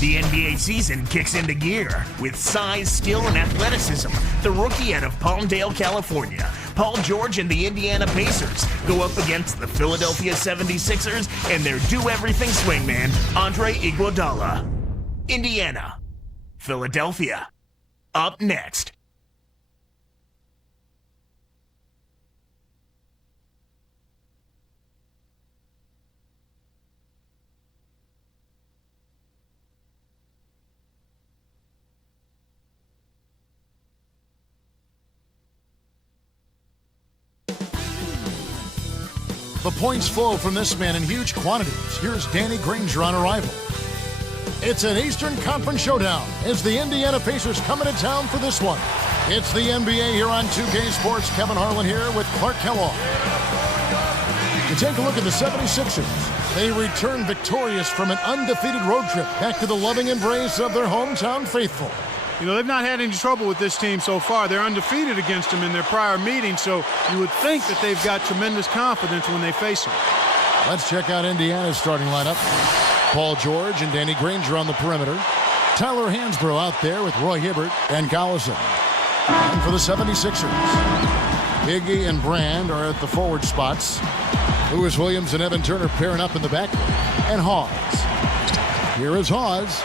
The NBA season kicks into gear with size, skill, and athleticism. The rookie out of Palmdale, California, Paul George and the Indiana Pacers go up against the Philadelphia 76ers and their do-everything swingman, Andre Iguodala. Indiana, Philadelphia. Up next. The points flow from this man in huge quantities. Here's Danny Granger on arrival. It's an Eastern Conference showdown as the Indiana Pacers come into town for this one. It's the NBA here on 2K Sports. Kevin Harlan here with Clark Kellogg. You take a look at the 76ers. They return victorious from an undefeated road trip back to the loving embrace of their hometown faithful. You know, they've not had any trouble with this team so far. They're undefeated against them in their prior meetings, so you would think that they've got tremendous confidence when they face them. Let's check out Indiana's starting lineup. Paul George and Danny Granger on the perimeter. Tyler Hansbrough out there with Roy Hibbert and Collison. And for the 76ers, Iggy and Brand are at the forward spots. Lewis Williams and Evan Turner pairing up in the back. And Hawes. Here is Hawes.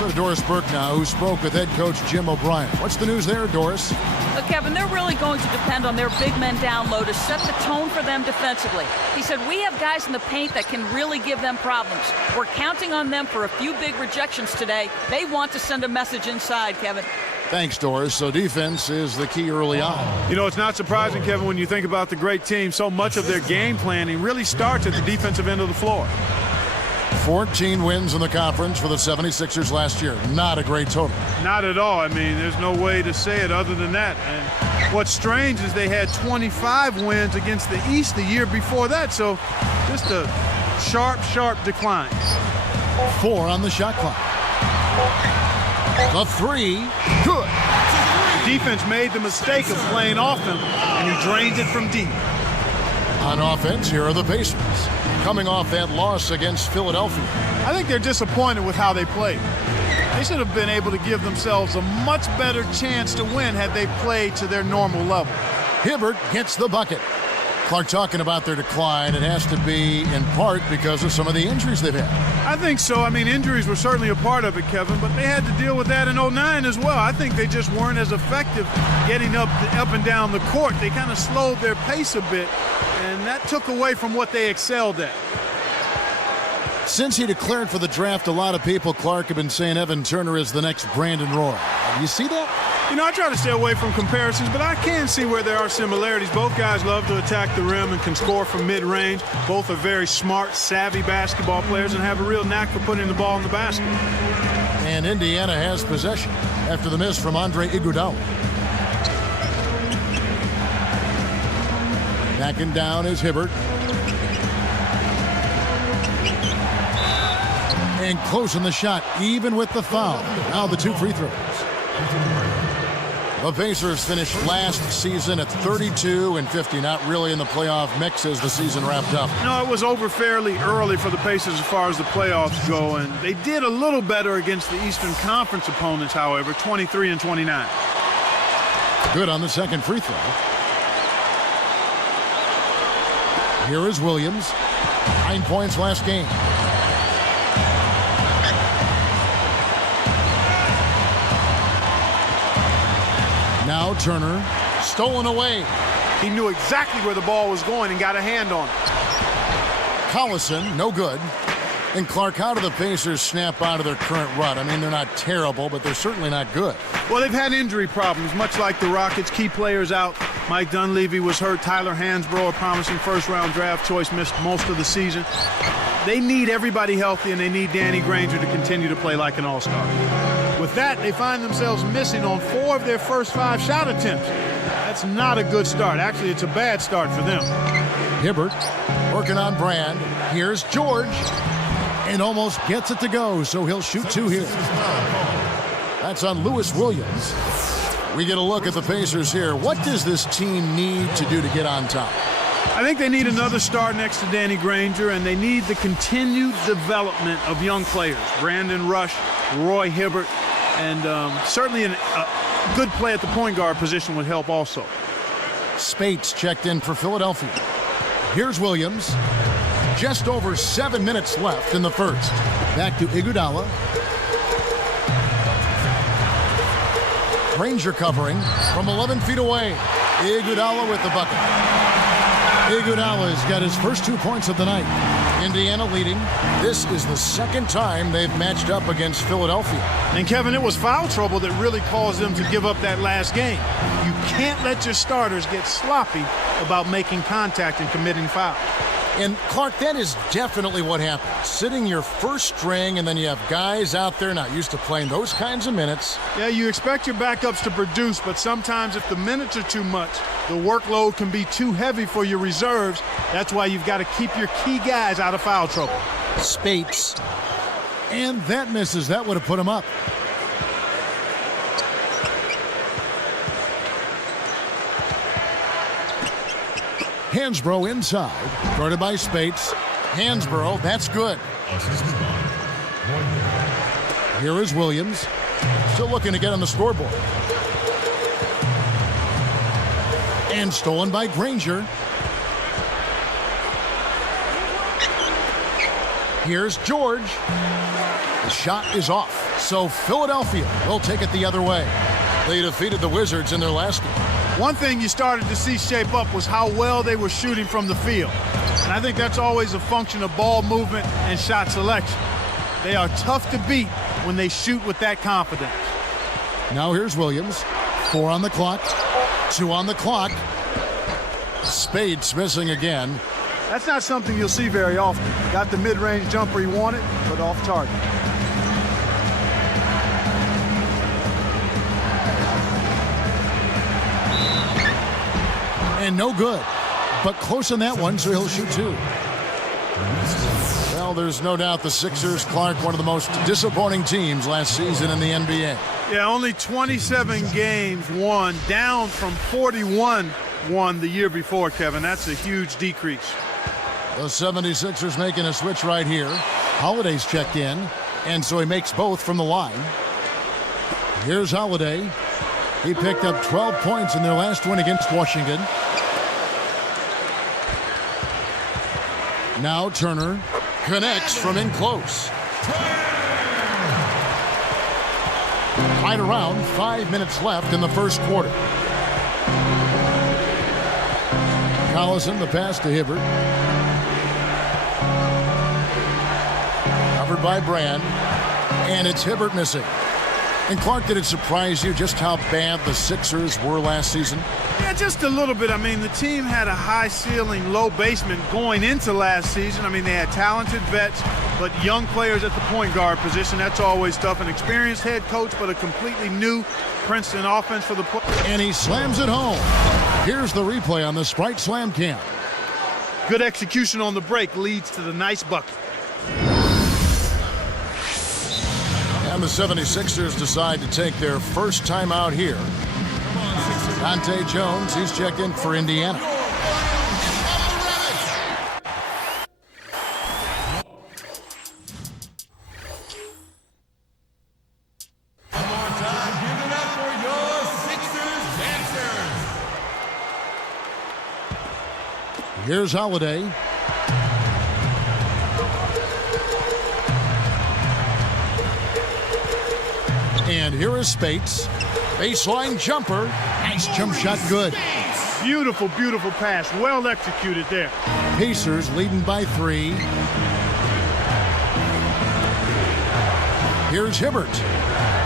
To Doris Burke now, who spoke with head coach Jim O'Brien. What's the news there, Doris? Look, Kevin, they're really going to depend on their big men down low to set the tone for them defensively. He said, we have guys in the paint that can really give them problems. We're counting on them for a few big rejections today. They want to send a message inside, Kevin. Thanks, Doris. So defense is the key early on. You know, it's not surprising, Kevin, when you think about the great team. So much of their game planning really starts at the defensive end of the floor. 14 wins in the conference for the 76ers last year. Not a great total. Not at all. I mean, there's no way to say it other than that. And what's strange is they had 25 wins against the East the year before that. So just a sharp decline. 4 on the shot clock. The 3, good. The defense made the mistake of playing off him, and he drained it from deep. On offense, here are the Pacers, coming off that loss against Philadelphia. I think they're disappointed with how they played. They should have been able to give themselves a much better chance to win had they played to their normal level. Hibbert gets the bucket. Clark talking about their decline. It has to be in part because of some of the injuries they've had. I think so. I mean, injuries were certainly a part of it, Kevin, but they had to deal with that in 09 as well. I think they just weren't as effective getting up and down the court. They kind of slowed their pace a bit, and that took away from what they excelled at. Since he declared for the draft, a lot of people, Clark, have been saying Evan Turner is the next Brandon Roy. Do you see that? You know, I try to stay away from comparisons, but I can see where there are similarities. Both guys love to attack the rim and can score from mid-range. Both are very smart, savvy basketball players and have a real knack for putting the ball in the basket. And Indiana has possession after the miss from Andre Iguodala. Backing down is Hibbert. And closing the shot, even with the foul. Now the 2 free throws. The Pacers finished last season at 32-50, not really in the playoff mix as the season wrapped up. No, it was over fairly early for the Pacers as far as the playoffs go, and they did a little better against the Eastern Conference opponents, however, 23-29. Good on the second free throw. Here is Williams. 9 points last game. Now Turner, stolen away. He knew exactly where the ball was going and got a hand on it. Collison, no good. And Clark, how do the Pacers snap out of their current rut? I mean, they're not terrible, but they're certainly not good. Well, they've had injury problems, much like the Rockets. Key players out. Mike Dunleavy was hurt. Tyler Hansbrough, a promising first-round draft choice, missed most of the season. They need everybody healthy, and they need Danny Granger to continue to play like an all-star. With that, they find themselves missing on 4 of their first 5 shot attempts. That's not a good start. Actually, it's a bad start for them. Hibbert working on Brand. Here's George. And almost gets it to go, so he'll shoot 2 here. That's on Lewis Williams. We get a look at the Pacers here. What does this team need to do to get on top? I think they need another star next to Danny Granger, and they need the continued development of young players. Brandon Rush, Roy Hibbert, and certainly a good play at the point guard position would help also. Spates checked in for Philadelphia. Here's Williams. Just over 7 minutes left in the first. Back to Iguodala. Granger covering from 11 feet away. Iguodala with the bucket. Iguodala's got his first 2 points of the night. Indiana leading. This is the second time they've matched up against Philadelphia. And Kevin, it was foul trouble that really caused them to give up that last game. You can't let your starters get sloppy about making contact and committing fouls. And Clark, that is definitely what happens. Sitting your first string, and then you have guys out there not used to playing those kinds of minutes. Yeah, you expect your backups to produce, but sometimes if the minutes are too much, the workload can be too heavy for your reserves. That's why you've got to keep your key guys out of foul trouble. Spates. And that misses. That would have put him up. Hansbrough inside, guarded by Spates. Hansbrough, that's good. Here is Williams, still looking to get on the scoreboard. And stolen by Granger. Here's George. The shot is off, so Philadelphia will take it the other way. They defeated the Wizards in their last game. One thing you started to see shape up was how well they were shooting from the field. And I think that's always a function of ball movement and shot selection. They are tough to beat when they shoot with that confidence. Now here's Williams. 4 on the clock. 2 on the clock. Spates missing again. That's not something you'll see very often. Got the mid-range jumper he wanted, but off target. And no good. But close on that one, so he'll shoot 2. Well, there's no doubt the Sixers, Clark, one of the most disappointing teams last season in the NBA. Yeah, only 27 games won, down from 41 won the year before, Kevin. That's a huge decrease. The 76ers making a switch right here. Holiday's checked in, and so he makes both from the line. Here's Holiday. He picked up 12 points in their last win against Washington. Now Turner connects from in close. Right around 5 minutes left in the first quarter. Collison, the pass to Hibbert. Covered by Brand. And it's Hibbert missing. And Clark, did it surprise you just how bad the Sixers were last season? Yeah, just a little bit. I mean, the team had a high ceiling, low basement going into last season. I mean, they had talented vets, but young players at the point guard position. That's always tough. An experienced head coach, but a completely new Princeton offense for the play. And he slams it home. Here's the replay on the Sprite Slam Cam. Good execution on the break leads to the nice bucket. And the 76ers decide to take their first time out here. Dante Jones, he's checked in for Indiana. Here's Holiday. And here is Spates. Baseline jumper. Nice jump shot, good. Beautiful, beautiful pass. Well executed there. Pacers leading by 3. Here's Hibbert.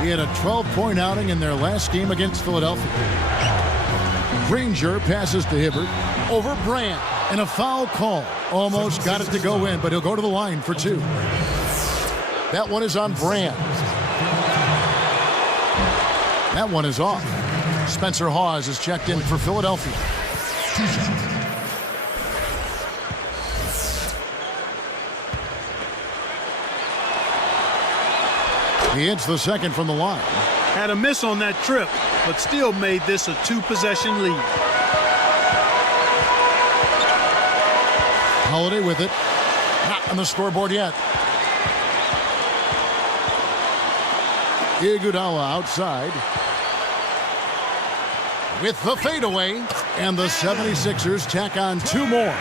He had a 12-point outing in their last game against Philadelphia. Granger passes to Hibbert over Brand. And a foul call. Almost got it to go in, but he'll go to the line for 2. That one is on Brand. That one is off. Spencer Hawes is checked in for Philadelphia. He hits the second from the line. Had a miss on that trip, but still made this a 2-possession lead. Holiday with it. Not on the scoreboard yet. Iguodala outside. With the fadeaway. And the 76ers tack on 2 more.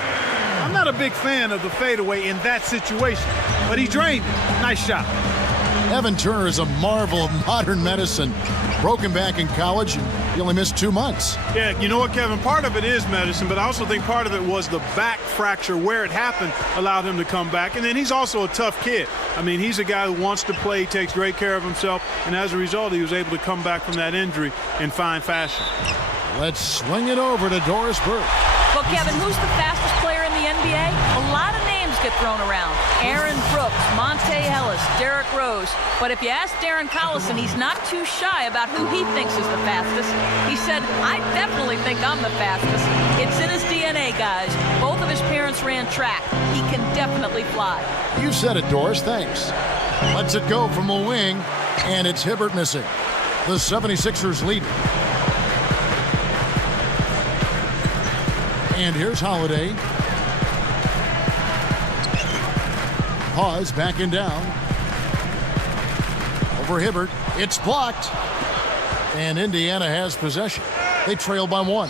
I'm not a big fan of the fadeaway in that situation, but he drained it. Nice shot. Evan Turner is a marvel of modern medicine. Broken back in college, and he only missed 2 months. Yeah, you know what, Kevin? Part of it is medicine, but I also think part of it was the back fracture where it happened allowed him to come back. And then he's also a tough kid. I mean, he's a guy who wants to play, takes great care of himself, and as a result, he was able to come back from that injury in fine fashion. Let's swing it over to Doris Burke. Well, Kevin, who's the fastest player in the NBA? A lot of names get thrown around. Aaron Brooks, Monte Ellis, Derrick Rose. But if you ask Darren Collison, he's not too shy about who he thinks is the fastest. He said, I definitely think I'm the fastest. It's in his DNA, guys. Both of his parents ran track. He can definitely fly. You said it, Doris. Thanks. Lets it go from the wing, and it's Hibbert missing. The 76ers lead. And here's Holiday. Pause, backing down. Over Hibbert. It's blocked. And Indiana has possession. They trail by 1.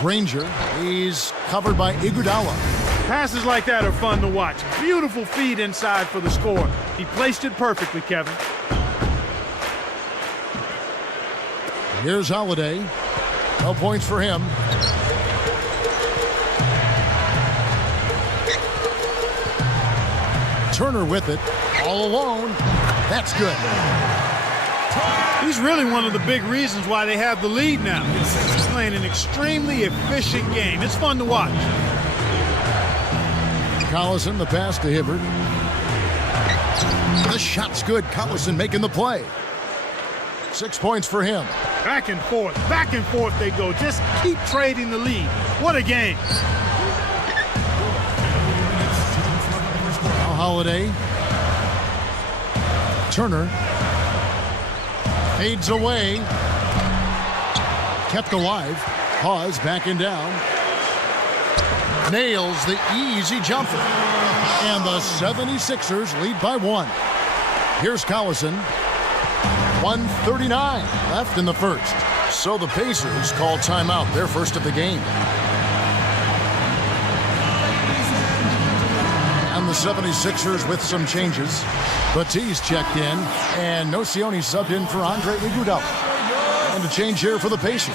Granger, he's covered by Iguodala. Passes like that are fun to watch. Beautiful feed inside for the score. He placed it perfectly, Kevin. Here's Holiday. No points for him. Turner with it, all alone. That's good. He's really one of the big reasons why they have the lead now. He's playing an extremely efficient game. It's fun to watch. Collison, the pass to Hibbert. The shot's good. Collison making the play. 6 points for him. Back and forth they go. Just keep trading the lead. What a game. Holiday. Turner. Fades away. Kept alive. Pause, backing down. Nails the easy jumper. And the 76ers lead by 1. Here's Collison. 1:39 left in the first. So the Pacers call timeout, their first of the game. And the 76ers with some changes. Batiste checked in, and Nocioni subbed in for Andre Iguodala. And a change here for the Pacers.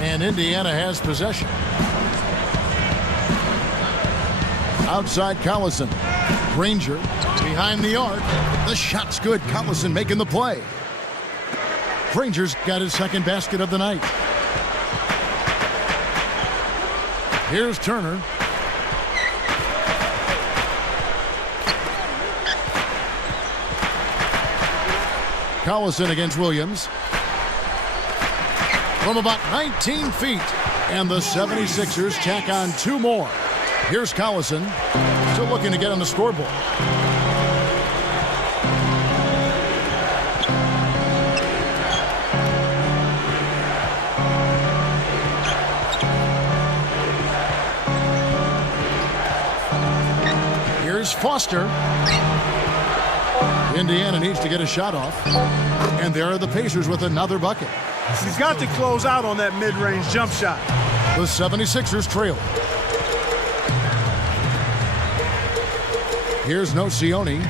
And Indiana has possession. Outside Collison. Granger behind the arc. The shot's good. Collison making the play. Granger's got his second basket of the night. Here's Turner. Collison against Williams. From about 19 feet. And the 76ers tack on 2 more. Here's Collison. Still looking to get on the scoreboard. Here's Foster. Indiana needs to get a shot off. And there are the Pacers with another bucket. He's got to close out on that mid-range jump shot. The 76ers trail. Here's Nocioni.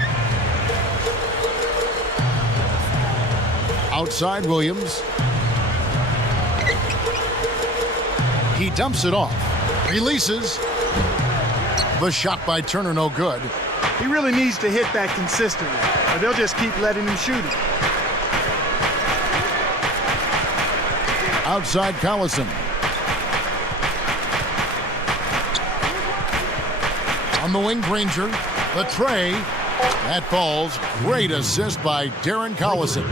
Outside Williams. He dumps it off. Releases. The shot by Turner, no good. He really needs to hit that consistently, or they'll just keep letting him shoot it. Outside Collison. On the wing, Granger. The tray. That falls. Great assist by Darren Collison.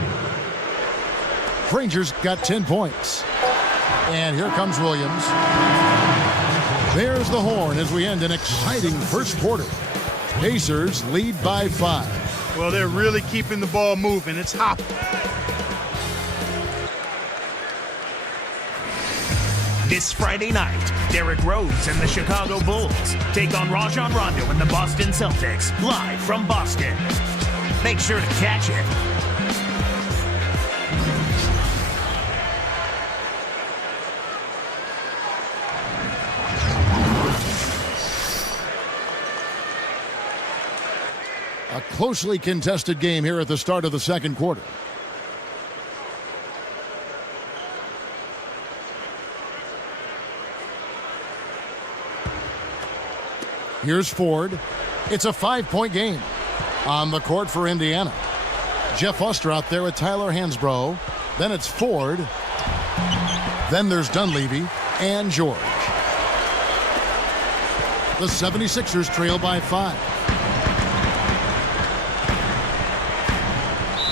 Granger's got 10 points. And here comes Williams. There's the horn as we end an exciting first quarter. Pacers lead by 5. Well, they're really keeping the ball moving. It's hopping. This Friday night, Derrick Rose and the Chicago Bulls take on Rajon Rondo and the Boston Celtics, live from Boston. Make sure to catch it. A closely contested game here at the start of the second quarter. Here's Ford. It's a 5-point game. On the court for Indiana. Jeff Oster out there with Tyler Hansbrough. Then it's Ford. Then there's Dunleavy and George. The 76ers trail by 5.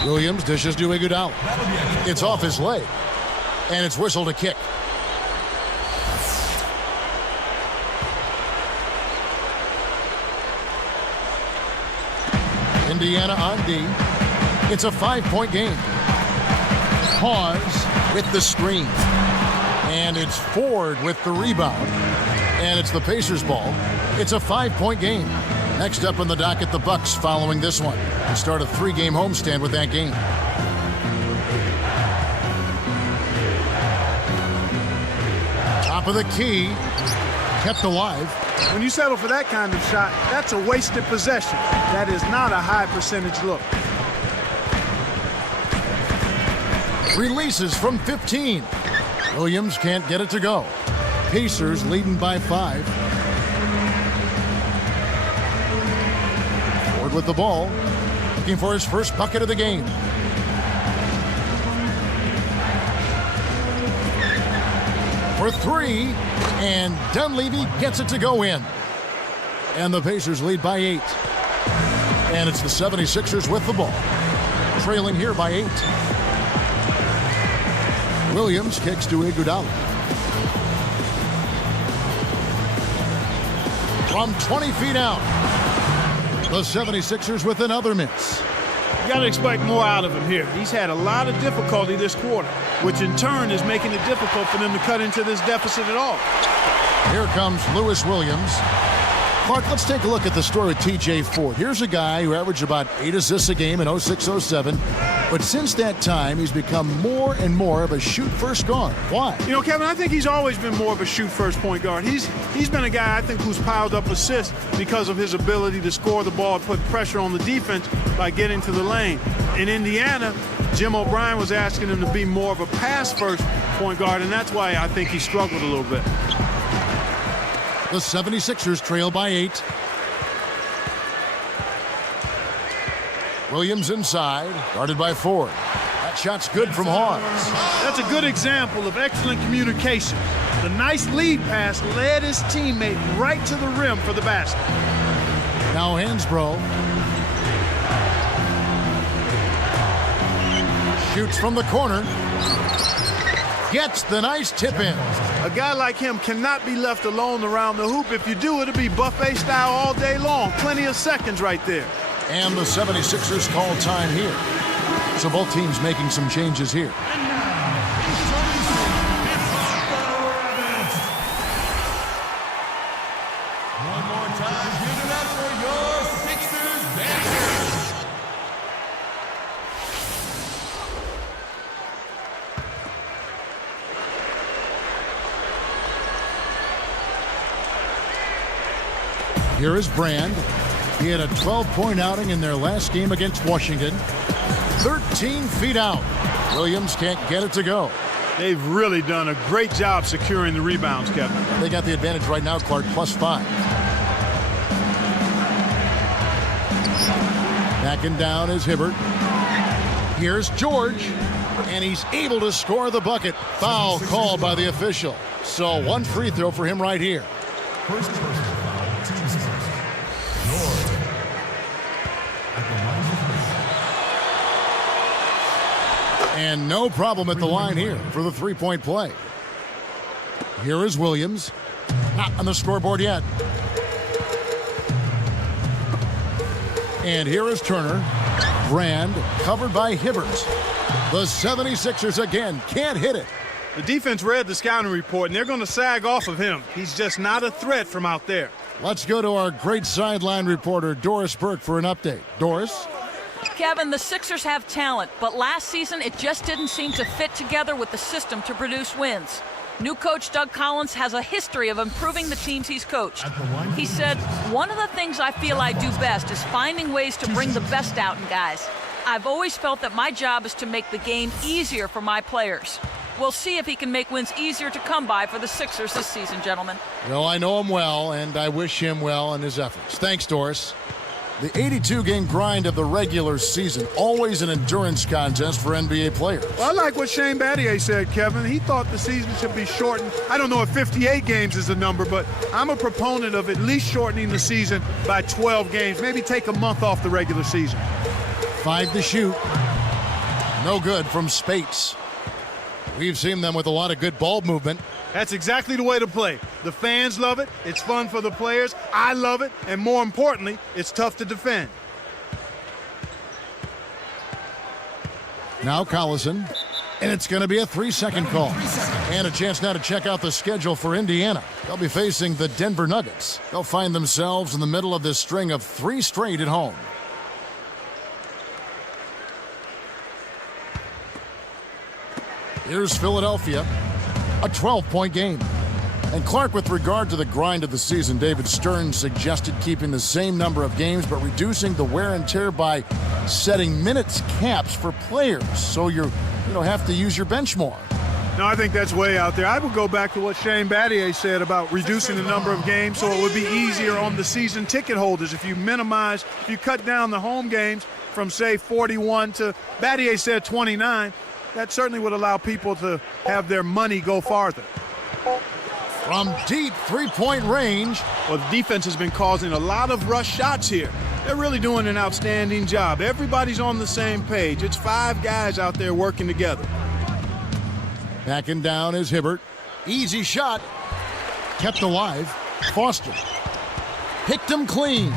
Williams dishes to Iguodala. It's off his leg. And it's whistled a kick. Indiana on D. It's a 5-point game. Pause with the screen. And it's Ford with the rebound. And it's the Pacers ball. It's a 5-point game. Next up on the docket, the Bucks following this one. They start a 3-game homestand with that game. Top of the key. Kept alive. When you settle for that kind of shot, that's a wasted possession. That is not a high percentage look. Releases from 15. Williams can't get it to go. Pacers leading by 5. Ford with the ball. Looking for his first bucket of the game. For 3. And Dunleavy gets it to go in. And the Pacers lead by 8. And it's the 76ers with the ball. Trailing here by 8. Williams kicks to Iguodala. From 20 feet out. The 76ers with another miss. You got to expect more out of him here. He's had a lot of difficulty this quarter, which in turn is making it difficult for them to cut into this deficit at all. Here comes Lewis Williams. Mark, let's take a look at the story with T.J. Ford. Here's a guy who averaged about 8 assists a game in 06-07. But since that time, he's become more and more of a shoot-first guard. Why? You know, Kevin, I think he's always been more of a shoot-first point guard. He's been a guy, I think, who's piled up assists because of his ability to score the ball and put pressure on the defense by getting to the lane. In Indiana, Jim O'Brien was asking him to be more of a pass-first point guard, and that's why I think he struggled a little bit. The 76ers trail by 8. Williams inside, guarded by Ford. That shot's good from Hawes. That's a good example of excellent communication. The nice lead pass led his teammate right to the rim for the basket. Now Hansbrough. Shoots from the corner. Gets the nice tip in. A guy like him cannot be left alone around the hoop. If you do, it'll be buffet style all day long. Plenty of seconds right there. And the 76ers call time here. So both teams making some changes here. One more time, give it up for your Sixers Masters. Here is Brand. He had a 12-point outing in their last game against Washington. 13 feet out. Williams can't get it to go. They've really done a great job securing the rebounds, Kevin. They got the advantage right now, Clark, +5. Backing down is Hibbert. Here's George. And he's able to score the bucket. Foul called by the official. So one free throw for him right here. First personal foul, team Sixers. George. At the line of And no problem at the line here for the three-point play. Here is Williams. Not on the scoreboard yet. And here is Turner. Brand covered by Hibbert. The 76ers again can't hit it. The defense read the scouting report, and they're going to sag off of him. He's just not a threat from out there. Let's go to our great sideline reporter, Doris Burke, for an update. Doris? Kevin, the Sixers have talent, but last season it just didn't seem to fit together with the system to produce wins. New coach Doug Collins has a history of improving the teams he's coached. He said, "One of the things I feel I do best is finding ways to bring the best out in guys. I've always felt that my job is to make the game easier for my players." We'll see if he can make wins easier to come by for the Sixers this season, gentlemen. Well, I know him well, and I wish him well in his efforts. Thanks, Doris. The 82-game grind of the regular season, always an endurance contest for NBA players. Well, I like what Shane Battier said, Kevin. He thought the season should be shortened. I don't know if 58 games is the number, but I'm a proponent of at least shortening the season by 12 games. Maybe take a month off the regular season. 5 to shoot. No good from Spates. We've seen them with a lot of good ball movement. That's exactly the way to play. The fans love it. It's fun for the players. I love it. And more importantly, it's tough to defend. Now Collison. And it's going to be a 3-second call. And a chance now to check out the schedule for Indiana. They'll be facing the Denver Nuggets. They'll find themselves in the middle of this string of 3 straight at home. Here's Philadelphia, a 12-point game. And Clark, with regard to the grind of the season, David Stern suggested keeping the same number of games but reducing the wear and tear by setting minutes caps for players, so you have to use your bench more. No, I think that's way out there. I would go back to what Shane Battier said about reducing the number of games so it would be easier on the season ticket holders. If you cut down the home games from, say, 41 to, Battier said 29, that certainly would allow people to have their money go farther. From deep three-point range. Well, the defense has been causing a lot of rush shots here. They're really doing an outstanding job. Everybody's on the same page. It's 5 guys out there working together. Backing down is Hibbert. Easy shot. Kept alive. Foster. Picked him clean.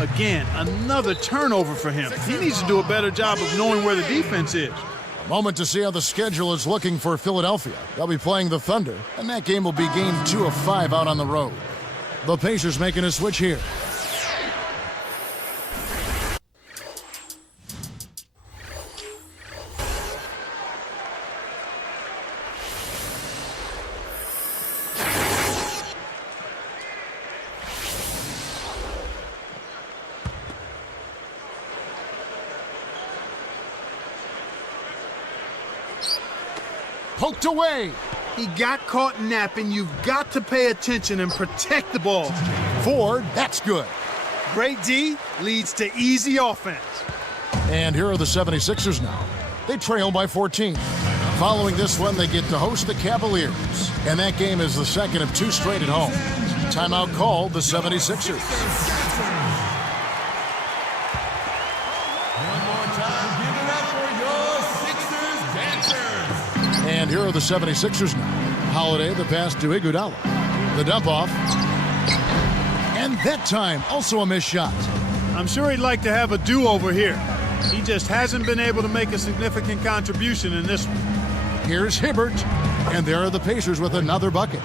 Again, another turnover for him. He needs to do a better job of knowing where the defense is. Moment to see how the schedule is looking for Philadelphia. They'll be playing the Thunder, and that game will be game 2 of 5 out on the road. The Pacers making a switch here. Poked away. He got caught napping. You've got to pay attention and protect the ball. Ford, that's good. Great D leads to easy offense. And here are the 76ers now. They trail by 14. Following this one, they get to host the Cavaliers. And that game is the second of 2 straight at home. Timeout called the 76ers. And here are the 76ers now. Holiday, the pass to Iguodala. The dump off. And that time, also a missed shot. I'm sure he'd like to have a do-over here. He just hasn't been able to make a significant contribution in this one. Here's Hibbert. And there are the Pacers with another bucket.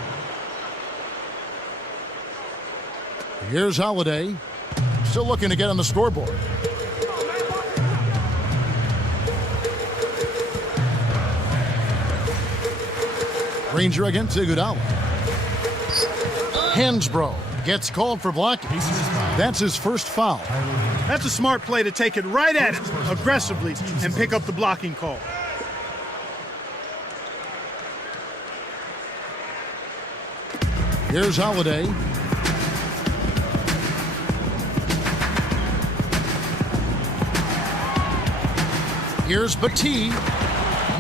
Here's Holiday. Still looking to get on the scoreboard. Ranger against Iguodala. Hansbrough gets called for blocking. That's his first foul. That's a smart play to take it right at him aggressively and pick up the blocking call. Here's Holiday. Here's Battie.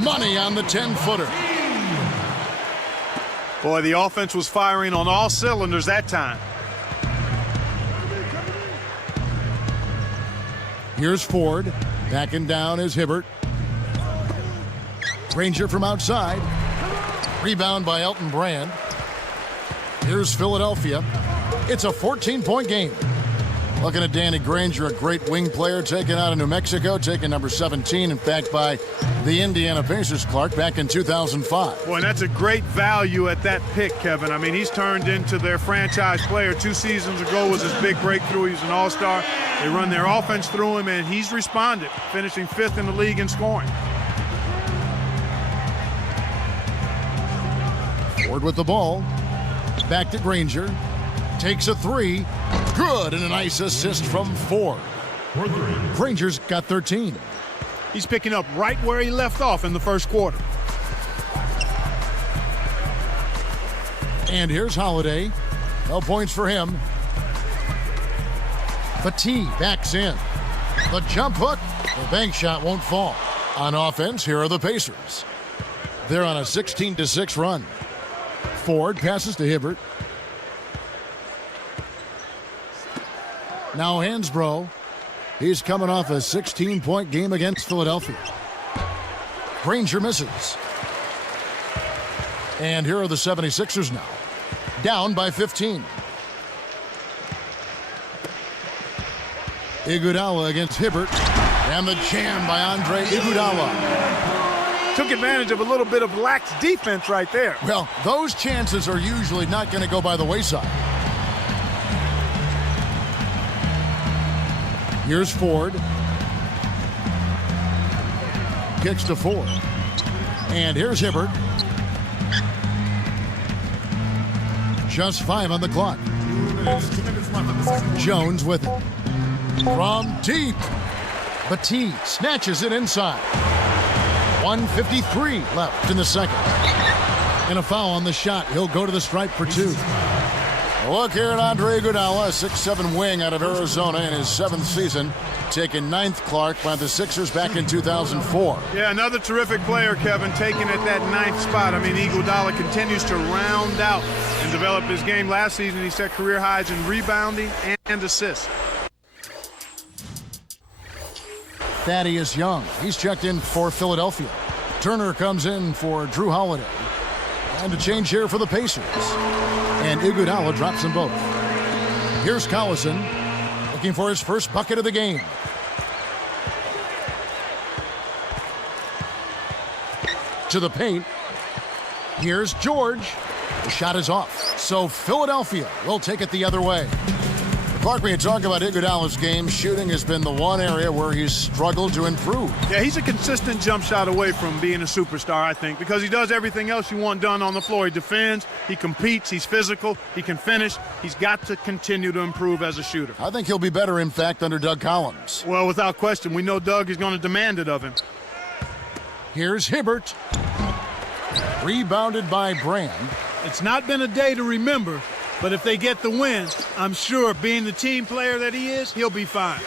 Money on the 10-footer. Boy, the offense was firing on all cylinders that time. Here's Ford. Backing down is Hibbert. Ranger from outside. Rebound by Elton Brand. Here's Philadelphia. It's a 14-point game. Looking at Danny Granger, a great wing player taken out of New Mexico, taken number 17, in fact, by the Indiana Pacers, Clark, back in 2005. Boy, that's a great value at that pick, Kevin. I mean, he's turned into their franchise player. 2 seasons ago was his big breakthrough. He was an all-star. They run their offense through him, and he's responded, finishing 5th in the league in scoring. Ford with the ball. Back to Granger. Takes a 3. Good, and a nice assist from Ford. Granger's got 13. He's picking up right where he left off in the first quarter. And here's Holiday. No points for him. Petit backs in. The jump hook. The bank shot won't fall. On offense, here are the Pacers. They're on a 16-6 run. Ford passes to Hibbert. Now Hansbrough. He's coming off a 16-point game against Philadelphia. Granger misses. And here are the 76ers now. Down by 15. Iguodala against Hibbert. And the jam by Andre Iguodala. Took advantage of a little bit of lax defense right there. Well, those chances are usually not going to go by the wayside. Here's Ford. Kicks to Ford. And here's Hibbert. Just 5 on the clock. 2 minutes left in the second. Jones with it. From deep. Petit snatches it inside. 1:53 left in the second. And a foul on the shot. He'll go to the stripe for 2. Look here at Andre Iguodala, a 6'7" wing out of Arizona in his 7th season. Taken 9th, Clark, by the Sixers back in 2004. Yeah, another terrific player, Kevin, taken at that 9th spot. I mean, Iguodala continues to round out and develop his game. Last season, he set career highs in rebounding and assists. Thaddeus Young, he's checked in for Philadelphia. Turner comes in for Drew Holiday. And a change here for the Pacers. And Iguodala drops them both. Here's Collison, looking for his first bucket of the game. To the paint. Here's George. The shot is off. So Philadelphia will take it the other way. Clark, when you talk about Iguodala's game, shooting has been the one area where he's struggled to improve. Yeah, he's a consistent jump shot away from being a superstar, I think, because he does everything else you want done on the floor. He defends, he competes, he's physical, he can finish. He's got to continue to improve as a shooter. I think he'll be better, in fact, under Doug Collins. Well, without question, we know Doug is going to demand it of him. Here's Hibbert. Rebounded by Brand. It's not been a day to remember, but if they get the win, I'm sure, being the team player that he is, he'll be fine.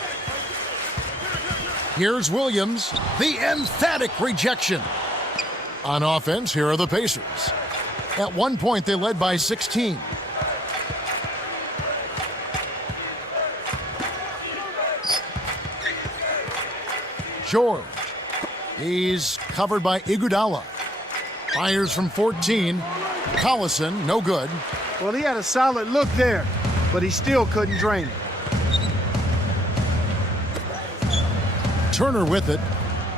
Here's Williams. The emphatic rejection. On offense, here are the Pacers. At one point, they led by 16. George. He's covered by Iguodala. Fires from 14. Collison, no good. Well, he had a solid look there, but he still couldn't drain it. Turner with it.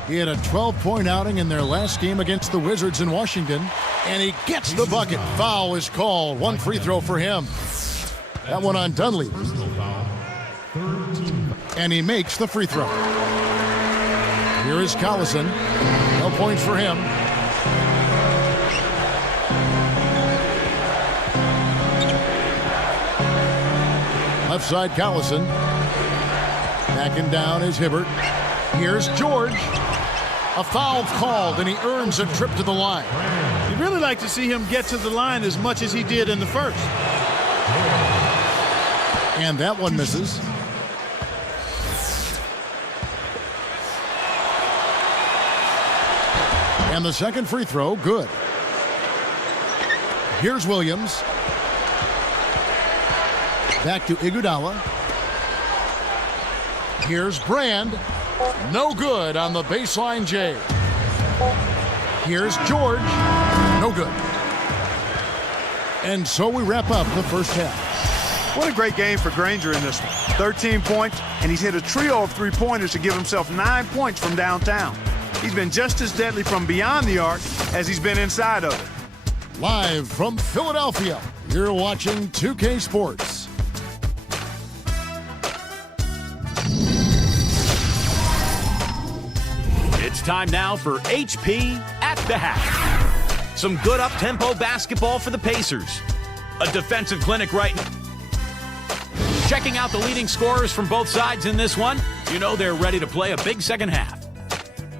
He had a 12-point outing in their last game against the Wizards in Washington, and he gets the bucket. Foul is called. One free throw for him. That one on Dunleavy. And he makes the free throw. Here is Collison. No points for him. Left side, Collison. Backing down is Hibbert. Here's George. A foul called, and he earns a trip to the line. You'd really like to see him get to the line as much as he did in the first. And that one misses. And the second free throw, good. Here's Williams. Back to Iguodala. Here's Brand. No good on the baseline J. Here's George. No good. And so we wrap up the first half. What a great game for Granger in this one. 13 points, and he's hit a trio of three-pointers to give himself 9 points from downtown. He's been just as deadly from beyond the arc as he's been inside of it. Live from Philadelphia, you're watching 2K Sports. It's time now for HP at the Half. Some good up-tempo basketball for the Pacers. A defensive clinic right now. Checking out the leading scorers from both sides in this one, you know they're ready to play a big second half.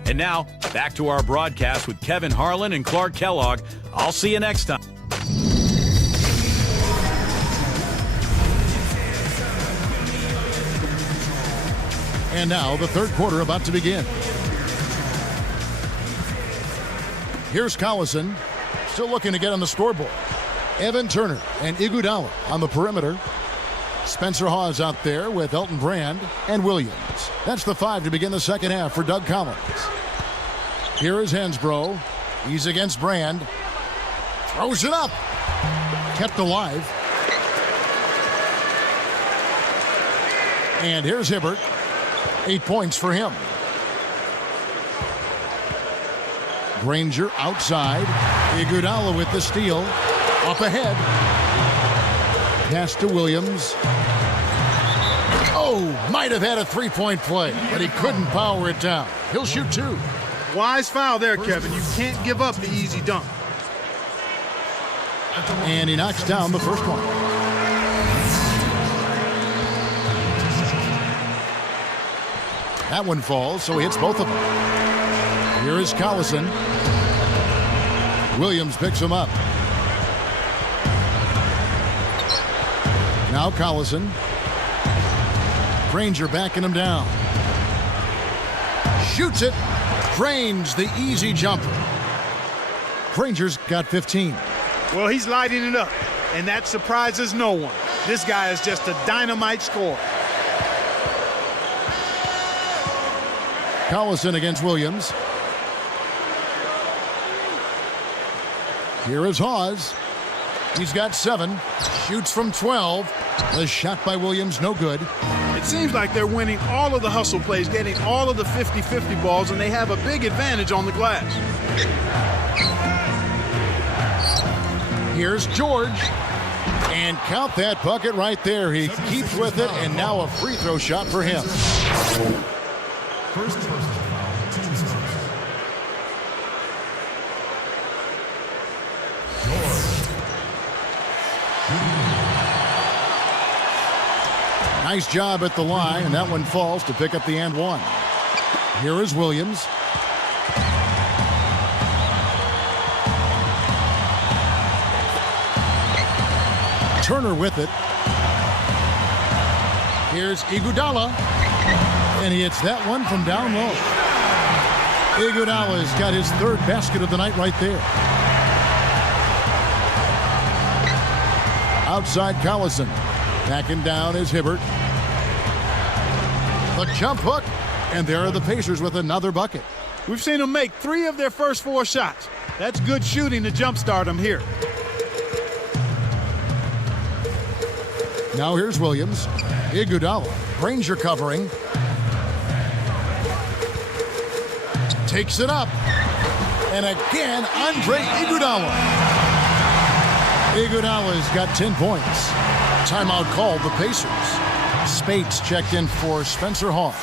And now, back to our broadcast with Kevin Harlan and Clark Kellogg. I'll see you next time. And now the third quarter about to begin. Here's Collison, still looking to get on the scoreboard. Evan Turner and Iguodala on the perimeter. Spencer Hawes out there with Elton Brand and Williams. That's the five to begin the second half for Doug Collins. Here is Hansbrough. He's against Brand. Throws it up. Kept alive. And here's Hibbert. 8 points for him. Granger outside. Iguodala with the steal. Up ahead. Pass to Williams. Oh, might have had a three-point play, but he couldn't power it down. He'll shoot two. Wise foul there, Kevin. You can't give up the easy dunk. And he knocks down the first one. That one falls, so he hits both of them. Here is Collison. Williams picks him up. Now Collison. Granger backing him down. Shoots it. Drains the easy jumper. Granger's got 15. Well, he's lighting it up, and that surprises no one. This guy is just a dynamite scorer. Collison against Williams. Here is Hawes. He's got 7. Shoots from 12. The shot by Williams, no good. It seems like they're winning all of the hustle plays, getting all of the 50-50 balls, and they have a big advantage on the glass. Here's George. And count that bucket right there. He keeps with it, and now a free throw shot for him. First personal foul, team's first. Nice job at the line, and that one falls to pick up the and one. Here is Williams. Turner with it. Here's Iguodala. And he hits that one from down low. Iguodala's got his third basket of the night right there. Outside Collison. Backing down is Hibbert. The jump hook. And there are the Pacers with another bucket. We've seen them make 3 of their first 4 shots. That's good shooting to jumpstart them here. Now here's Williams. Iguodala. Granger covering. Takes it up. And again, Andre Iguodala. Iguodala's got 10 points. Timeout called the Pacers. Spates checked in for Spencer Hawes.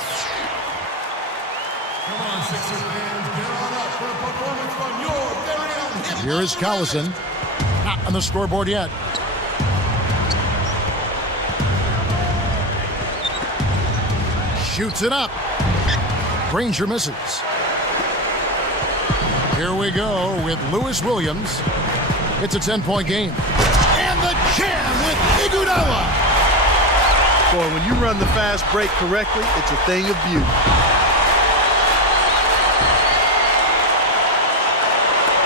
Come on, Sixers fans, get on up for a performance from your very own hip. Here is Collison. Not on the scoreboard yet. Shoots it up. Granger misses. Here we go with Lewis Williams. It's a 10-point game. And the jam with Iguodala. Boy, when you run the fast break correctly, it's a thing of beauty.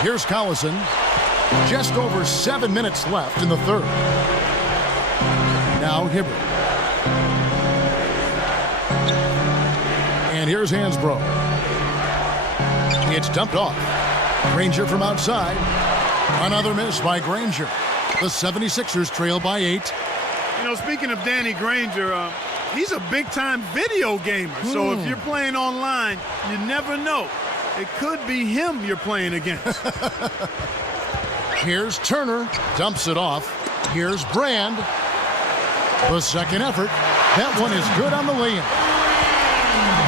Here's Collison. Just over 7 minutes left in the third. Now Hibbert. And here's Hansbrough. It's dumped off. Granger from outside. Another miss by Granger. The 76ers trail by 8. You know, speaking of Danny Granger, he's a big-time video gamer. So if you're playing online, you never know. It could be him you're playing against. Here's Turner. Dumps it off. Here's Brand. The second effort. That one is good on the lay-in.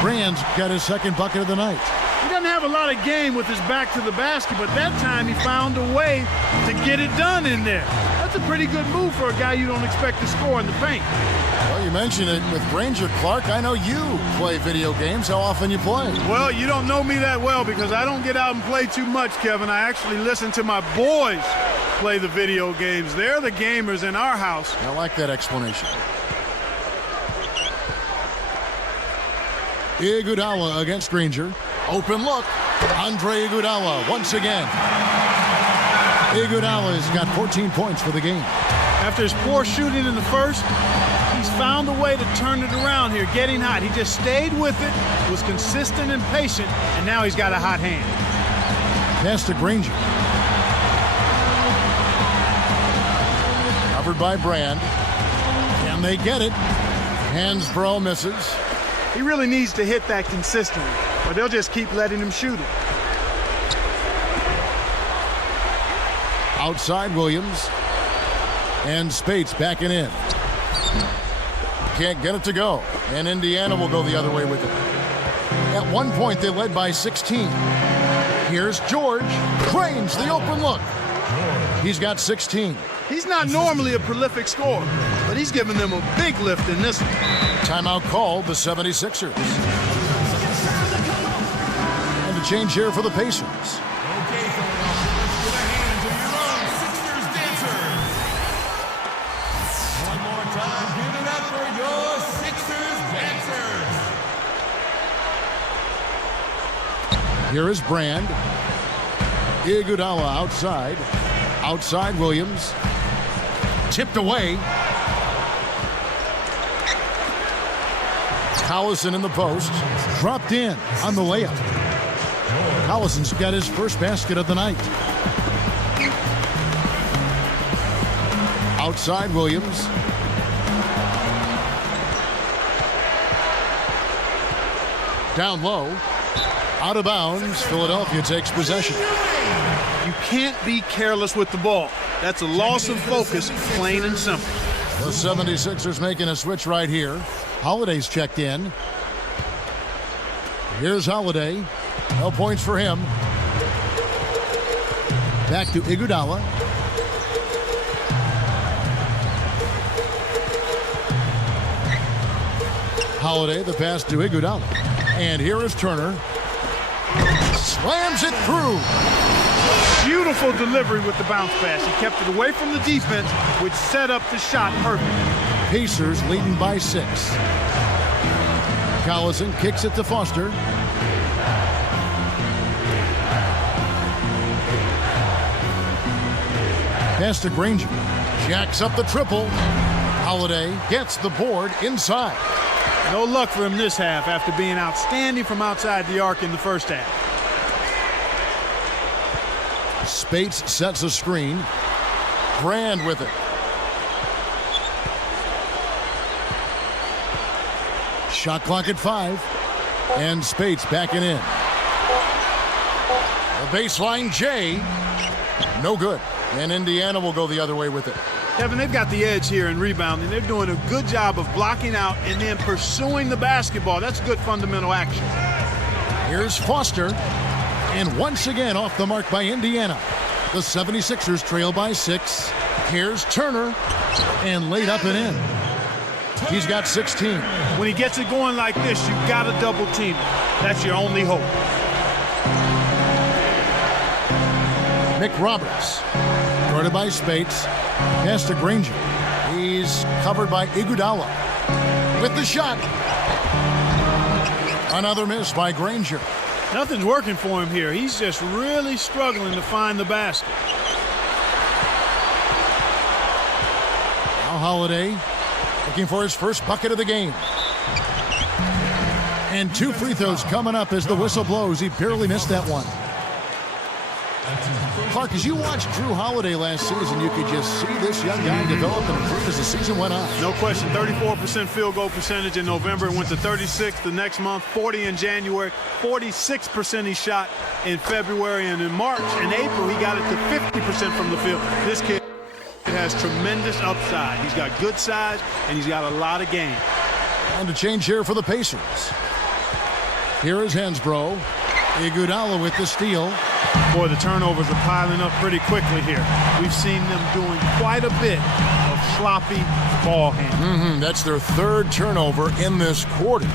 Brand's got his second bucket of the night. He doesn't have a lot of game with his back to the basket, but that time he found a way to get it done in there. That's a pretty good move for a guy you don't expect to score in the paint. Well, you mentioned it with Granger. Clark, I know you play video games. How often you play? Well, you don't know me that well because I don't get out and play too much, Kevin. I actually listen to my boys play the video games. They're the gamers in our house. I like that explanation. Iguodala against Granger. Open look. Andre Iguodala once again. Iguodala's got 14 points for the game. After his poor shooting in the first, he's found a way to turn it around here, getting hot. He just stayed with it, was consistent and patient, and now he's got a hot hand. Pass to Granger. Covered by Brand. Can they get it? Hansbrough misses. He really needs to hit that consistently, or they'll just keep letting him shoot it. Outside Williams. And Spates backing in. Can't get it to go. And Indiana will go the other way with it. At one point, they led by 16. Here's George. Cranes the open look. He's got 16. He's not normally a prolific scorer, but he's given them a big lift in this one. Timeout called the 76ers. And a change here for the Pacers. Okay, Philadelphia, let's get a hand to your own Sixers dancers. One more time, give it up for your Sixers dancers. Here is Brand. Iguodala outside. Outside Williams. Tipped away. Collison in the post. Dropped in on the layup. Collison's got his first basket of the night. Outside Williams. Down low. Out of bounds. Philadelphia takes possession. You can't be careless with the ball. That's a loss of focus, plain and simple. The 76ers making a switch right here. Holiday's checked in. Here's Holiday. No points for him. Back to Iguodala. Holiday, the pass to Iguodala. And here is Turner. Slams it through. Beautiful delivery with the bounce pass. He kept it away from the defense, which set up the shot perfectly. Pacers leading by 6. Collison kicks it to Foster. Pass to Granger. Jacks up the triple. Holiday gets the board inside. No luck for him this half after being outstanding from outside the arc in the first half. Spates sets a screen. Brand with it. Shot clock at 5. And Spates backing in. The baseline J. No good. And Indiana will go the other way with it. Kevin, they've got the edge here in rebounding. They're doing a good job of blocking out and then pursuing the basketball. That's good fundamental action. Here's Foster. And once again off the mark by Indiana. The 76ers trail by 6. Here's Turner. And laid up and in. He's got 16. When he gets it going like this, you've got to double team him. That's your only hope. Mick Roberts. Guarded by Spates. Pass to Granger. He's covered by Iguodala. With the shot. Another miss by Granger. Nothing's working for him here. He's just really struggling to find the basket. Now Holiday looking for his first bucket of the game. And 2 free throws coming up as the whistle blows. He barely missed that one. That's his first Clark, as you watched Drew Holiday last season, you could just see this young guy develop and improve as the season went on. No question, 34% field goal percentage in November. It went to 36 the next month, 40 in January, 46% he shot in February, and in March and April he got it to 50% from the field. This kid has tremendous upside. He's got good size and he's got a lot of game. And a change here for the Pacers. Here is Hansbrough. Iguodala with the steal. Boy, the turnovers are piling up pretty quickly here. We've seen them doing quite a bit of sloppy ball handling. That's their third turnover in this quarter.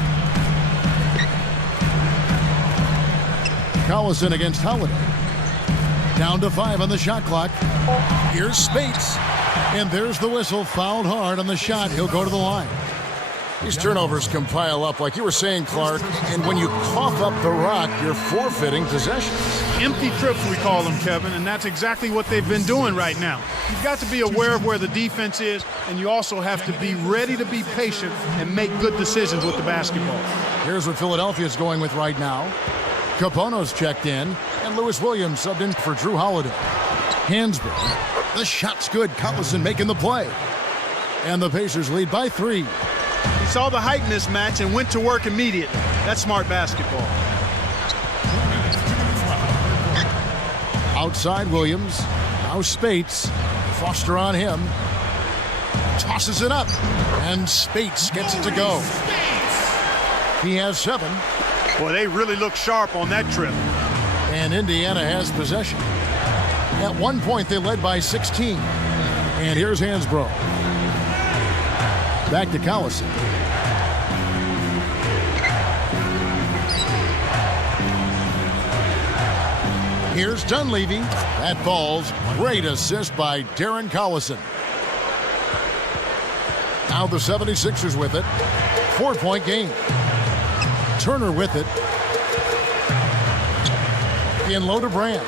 Collison against Holiday. Down to 5 on the shot clock. Here's Spates. And there's the whistle. Fouled hard on the shot. He'll go to the line. These turnovers can pile up, like you were saying, Clark, and when you cough up the rock, you're forfeiting possessions. Empty trips, we call them, Kevin, and that's exactly what they've been doing right now. You've got to be aware of where the defense is, and you also have to be ready to be patient and make good decisions with the basketball. Here's what Philadelphia is going with right now. Capone's checked in, and Lewis Williams subbed in for Drew Holiday. Hansbrough. The shot's good. Collison making the play. And the Pacers lead by 3. He saw the height mismatch and went to work immediately. That's smart basketball. Outside Williams. Now Spates. Foster on him. Tosses it up. And Spates gets it to go. He has 7. Boy, they really look sharp on that trip. And Indiana has possession. At one point, they led by 16. And here's Hansbrough. Back to Collison. Here's Dunleavy. That ball's great assist by Darren Collison. Now the 76ers with it. 4-point game. Turner with it. In low to Brand.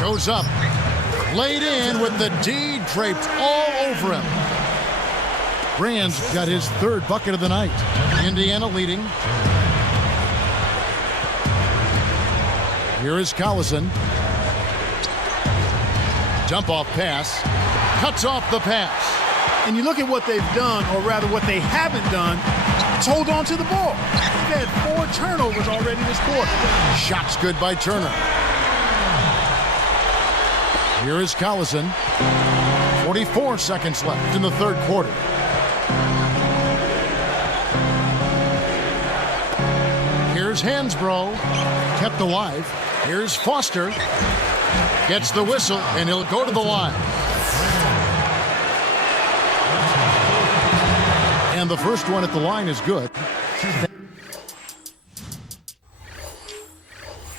Goes up. Laid in with the D draped all over him. Brand's got his 3rd bucket of the night. Indiana leading. Here is Collison. Jump off pass. Cuts off the pass. And you look at what they've done, or rather what they haven't done, it's hold on to the ball. They've had 4 turnovers already this quarter. Shot's good by Turner. Here is Collison. 44 seconds left in the 3rd quarter. Here's Hansbrough. Kept alive. Here's Foster. Gets the whistle, and he'll go to the line. And the first one at the line is good.